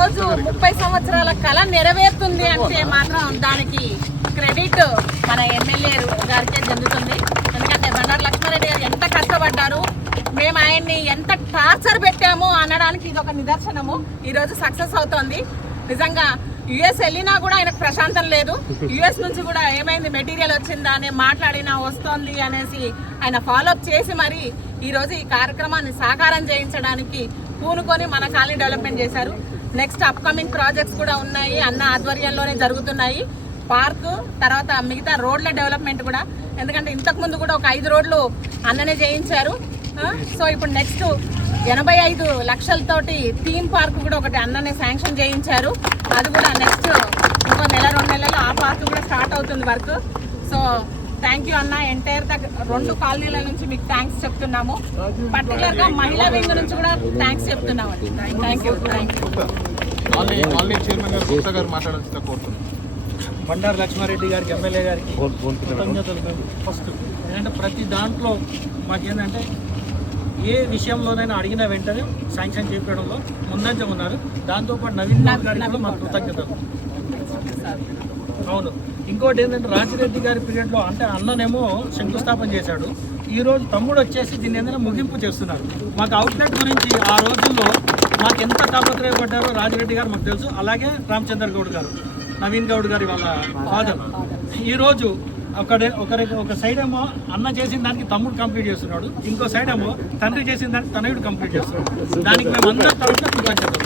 రోజు 30 సంవత్సరాల కళ నెరవేరుతుంది అంటే మాత్రం దానికి క్రెడిట్ మన ఎమ్మెల్యే గారికే చెందుతుంది. ఎందుకంటే బండారు లక్ష్మారెడ్డి గారు ఎంత కష్టపడ్డారు, మేము ఆయన్ని ఎంత టార్చర్ పెట్టాము అనడానికి ఇది ఒక నిదర్శనము. ఈరోజు సక్సెస్ అవుతోంది. నిజంగా యుఎస్ వెళ్ళినా కూడా ఆయనకు ప్రశాంతం లేదు. యుఎస్ నుంచి కూడా ఏమైంది, మెటీరియల్ వచ్చిందా అని మాట్లాడినా వస్తోంది అనేసి ఆయన ఫాలోఅప్ చేసి మరి ఈరోజు ఈ కార్యక్రమాన్ని సాకారం చేయించడానికి పూనుకొని మన కాలనీ డెవలప్మెంట్ చేశారు. నెక్స్ట్ అప్కమింగ్ ప్రాజెక్ట్స్ కూడా ఉన్నాయి, అన్న ఆధ్వర్యంలోనే జరుగుతున్నాయి. పార్కు తర్వాత మిగతా రోడ్ల డెవలప్మెంట్ కూడా, ఎందుకంటే ఇంతకుముందు కూడా ఒక 5 రోడ్లు అన్ననే చేయించారు. సో ఇప్పుడు నెక్స్ట్ 85 లక్షలతోటి థీమ్ పార్క్ కూడా ఒకటి అన్ననే శాంక్షన్ చేయించారు. అది కూడా నెక్స్ట్ ఇంకో 1-2 నెలల్లో ఆ పార్క్ కూడా స్టార్ట్ అవుతుంది వర్క్. సో థ్యాంక్ యూ అన్న. ఎంటైర్ 2 కాలనీల నుంచి మీకు థ్యాంక్స్ చెప్తున్నాము. పర్టికులర్గా మహిళా వింగ్ నుంచి కూడా థ్యాంక్స్ చెప్తున్నాము అండి. Thank you. బండారు లక్ష్మారెడ్డి గారికి, ఎమ్మెల్యే గారికి కృతజ్ఞతలు. ఫస్ట్ ఏంటంటే ప్రతి దాంట్లో మాకేంటంటే ఏ విషయంలోనైనా అడిగిన వెంటనే శాంక్షన్ చేయడంలో ముందంజ ఉన్నారు. దాంతోపాటు నవీన్ గారికి కూడా మా కృతజ్ఞతలు. అవును, ఇంకోటి ఏంటంటే రాజిరెడ్డి గారి పీరియడ్లో అంటే అన్ననేమో శంకుస్థాపన చేశాడు. ఈరోజు తమ్ముడు వచ్చేసి దీన్ని ఏదైనా ముగింపు చేస్తున్నారు. మాకు అవుట్లెట్ గురించి ఆ రోజుల్లో మాకు ఎంత తాపత్రయపడ్డారో రాజిరెడ్డి గారు మాకు తెలుసు. అలాగే రామచంద్ర గౌడ్ గారు, నవీన్ గౌడ్ గారి వాళ్ళ ఫాదర్. ఈరోజు ఒక సైడ్ ఏమో అన్న చేసిన దానికి తమ్ముడు కంప్లీట్ చేస్తున్నాడు, ఇంకో సైడ్ ఏమో తండ్రి చేసిన దానికి తనయుడు కంప్లీట్ చేస్తున్నాడు. దానికి మేము అందరం తరఫున కృతజ్ఞతలు.